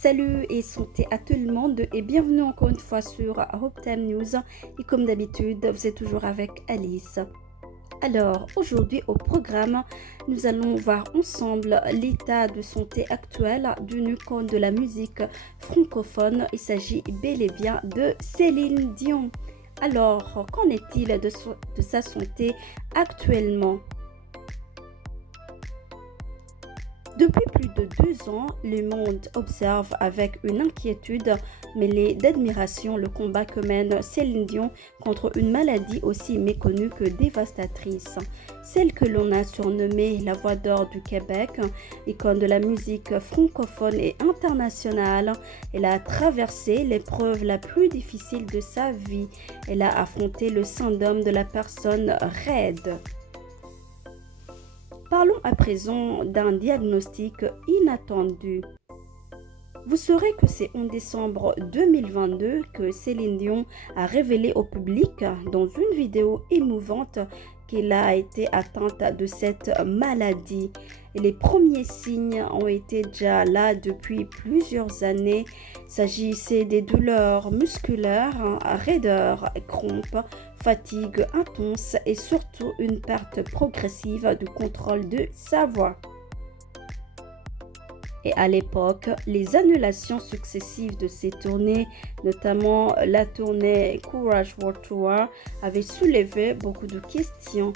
Salut et santé à tout le monde et bienvenue encore une fois sur Hope Time News. Et comme d'habitude, vous êtes toujours avec Alice. Alors, aujourd'hui au programme, nous allons voir ensemble l'état de santé actuel d'une icône de la musique francophone. Il s'agit bel et bien de Céline Dion. Alors, qu'en est-il de sa santé actuellement? Depuis plus de 2 ans, le monde observe avec une inquiétude mêlée d'admiration le combat que mène Céline Dion contre une maladie aussi méconnue que dévastatrice. Celle que l'on a surnommée la Voix d'or du Québec, icône de la musique francophone et internationale, elle a traversé l'épreuve la plus difficile de sa vie. Elle a affronté le syndrome de la personne raide. Parlons à présent d'un diagnostic inattendu. Vous saurez que c'est en décembre 2022 que Céline Dion a révélé au public dans une vidéo émouvante qu'elle a été atteinte de cette maladie. Et les premiers signes ont été déjà là depuis plusieurs années. Il s'agissait des douleurs musculaires, raideurs, crampes, fatigue intense et surtout une perte progressive du contrôle de sa voix. Et à l'époque, les annulations successives de ces tournées, notamment la tournée Courage World Tour, avaient soulevé beaucoup de questions.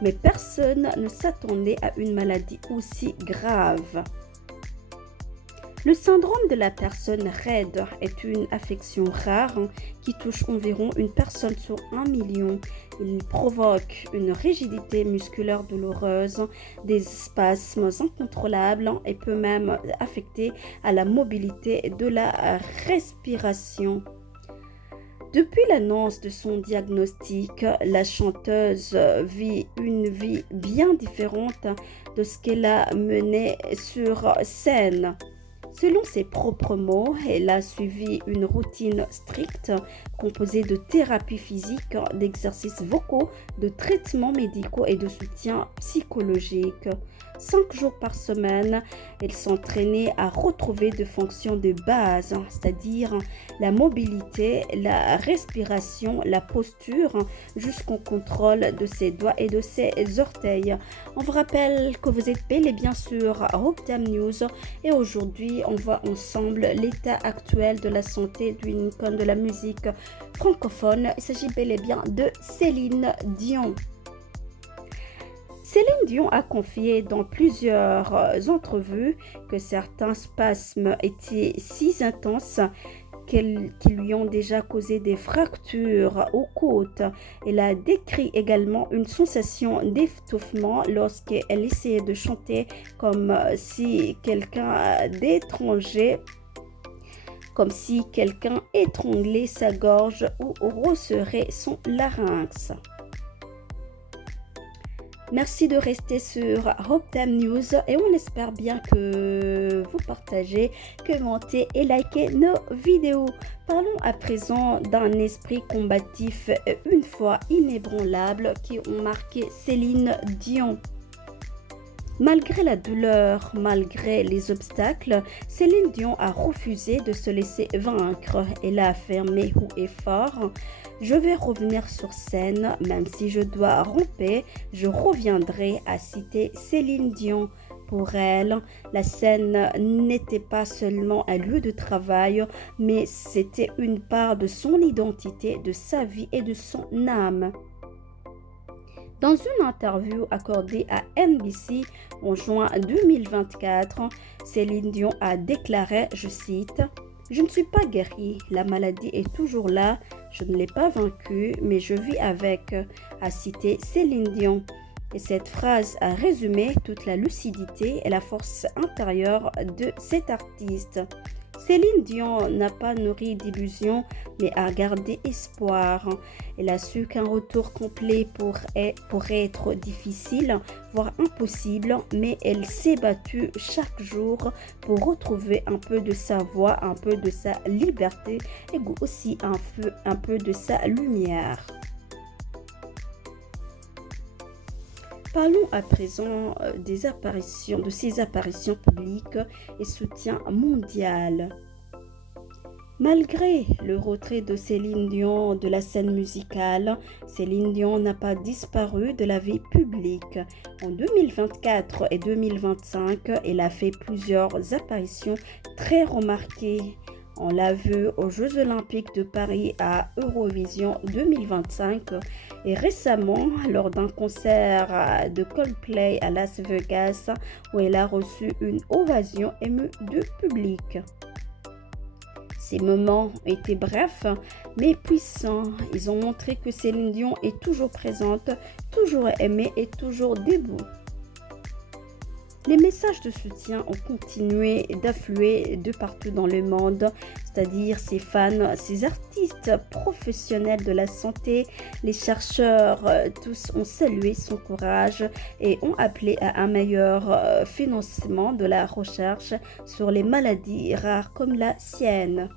Mais personne ne s'attendait à une maladie aussi grave. Le syndrome de la personne raide est une affection rare qui touche environ une personne sur 1 million. Il provoque une rigidité musculaire douloureuse, des spasmes incontrôlables et peut même affecter à la mobilité de la respiration. Depuis l'annonce de son diagnostic, la chanteuse vit une vie bien différente de ce qu'elle a mené sur scène. Selon ses propres mots, elle a suivi une routine stricte composée de thérapie physique, d'exercices vocaux, de traitements médicaux et de soutien psychologique. 5 jours par semaine, elle s'entraînait à retrouver des fonctions de base, c'est-à-dire la mobilité, la respiration, la posture, jusqu'au contrôle de ses doigts et de ses orteils. On vous rappelle que vous êtes bel et bien sur Hope Time News et aujourd'hui, on voit ensemble l'état actuel de la santé d'une icône de la musique francophone. Il s'agit bel et bien de Céline Dion. Céline Dion a confié dans plusieurs entrevues que certains spasmes étaient si intenses qu'ils lui ont déjà causé des fractures aux côtes. Elle a décrit également une sensation d'étouffement lorsqu'elle essayait de chanter comme si quelqu'un étranglait sa gorge ou resserrait son larynx. Merci de rester sur Hope Time News et on espère bien que vous partagez, commentez et likez nos vidéos. Parlons à présent d'un esprit combatif une fois inébranlable qui ont marqué Céline Dion. Malgré la douleur, malgré les obstacles, Céline Dion a refusé de se laisser vaincre. Elle a affirmé haut et fort: je vais revenir sur scène, même si je dois ramper, je reviendrai, a cité Céline Dion. Pour elle, la scène n'était pas seulement un lieu de travail, mais c'était une part de son identité, de sa vie et de son âme. Dans une interview accordée à NBC en juin 2024, Céline Dion a déclaré, je cite: « Je ne suis pas guérie, la maladie est toujours là, je ne l'ai pas vaincue, mais je vis avec », a cité Céline Dion. Et cette phrase a résumé toute la lucidité et la force intérieure de cet artiste. Céline Dion n'a pas nourri d'illusions, mais a gardé espoir. Elle a su qu'un retour complet pourrait être difficile, voire impossible, mais elle s'est battue chaque jour pour retrouver un peu de sa voix, un peu de sa liberté et aussi un peu de sa lumière. Parlons à présent de ses apparitions publiques et soutien mondial. Malgré le retrait de Céline Dion de la scène musicale, Céline Dion n'a pas disparu de la vie publique. En 2024 et 2025, elle a fait plusieurs apparitions très remarquées. On l'a vu aux Jeux Olympiques de Paris à Eurovision 2025 et récemment lors d'un concert de Coldplay à Las Vegas où elle a reçu une ovation émue du public. Ces moments étaient brefs mais puissants. Ils ont montré que Céline Dion est toujours présente, toujours aimée et toujours debout. Les messages de soutien ont continué d'affluer de partout dans le monde, c'est-à-dire ses fans, ses artistes professionnels de la santé, les chercheurs, tous ont salué son courage et ont appelé à un meilleur financement de la recherche sur les maladies rares comme la sienne.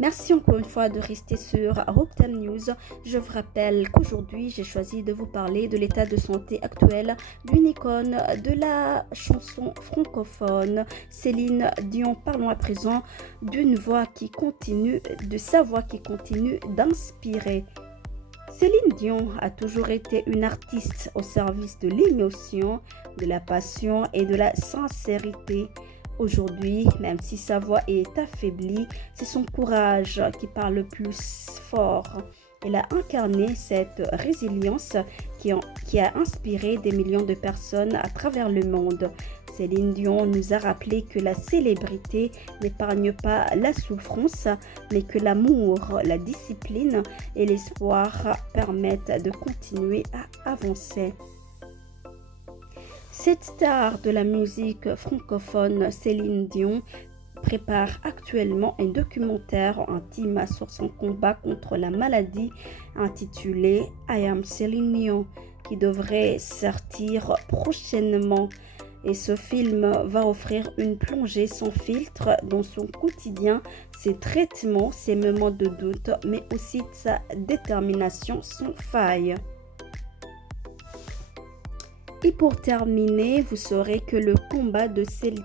Merci encore une fois de rester sur Hope News. Je vous rappelle qu'aujourd'hui, j'ai choisi de vous parler de l'état de santé actuel d'une icône de la chanson francophone, Céline Dion. Parlons à présent de sa voix qui continue d'inspirer. Céline Dion a toujours été une artiste au service de l'émotion, de la passion et de la sincérité. Aujourd'hui, même si sa voix est affaiblie, c'est son courage qui parle le plus fort. Elle a incarné cette résilience qui a inspiré des millions de personnes à travers le monde. Céline Dion nous a rappelé que la célébrité n'épargne pas la souffrance, mais que l'amour, la discipline et l'espoir permettent de continuer à avancer. Cette star de la musique francophone, Céline Dion, prépare actuellement un documentaire intime sur son combat contre la maladie intitulé I Am Céline Dion, qui devrait sortir prochainement. Et ce film va offrir une plongée sans filtre dans son quotidien, ses traitements, ses moments de doute, mais aussi sa détermination sans faille. Et pour terminer, vous saurez que le combat de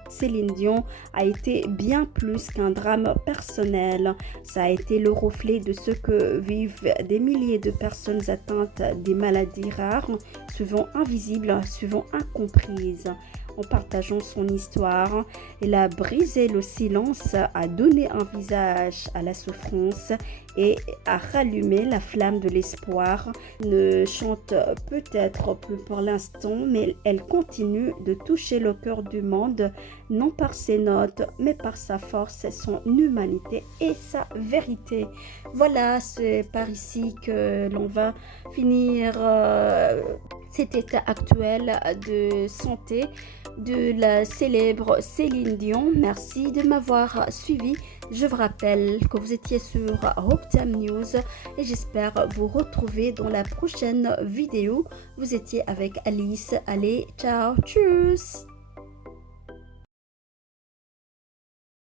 Céline Dion a été bien plus qu'un drame personnel. Ça a été le reflet de ce que vivent des milliers de personnes atteintes des maladies rares, souvent invisibles, souvent incomprises. En partageant son histoire, elle a brisé le silence, a donné un visage à la souffrance et a rallumé la flamme de l'espoir. Elle ne chante peut-être plus pour l'instant, mais elle continue de toucher le cœur du monde, non par ses notes, mais par sa force, son humanité et sa vérité. Voilà, c'est par ici que l'on va finir cet état actuel de santé de la célèbre Céline Dion. Merci de m'avoir suivi. Je vous rappelle que vous étiez sur Hope News et j'espère vous retrouver dans la prochaine vidéo. Vous étiez avec Alice. Allez, ciao, tchuss!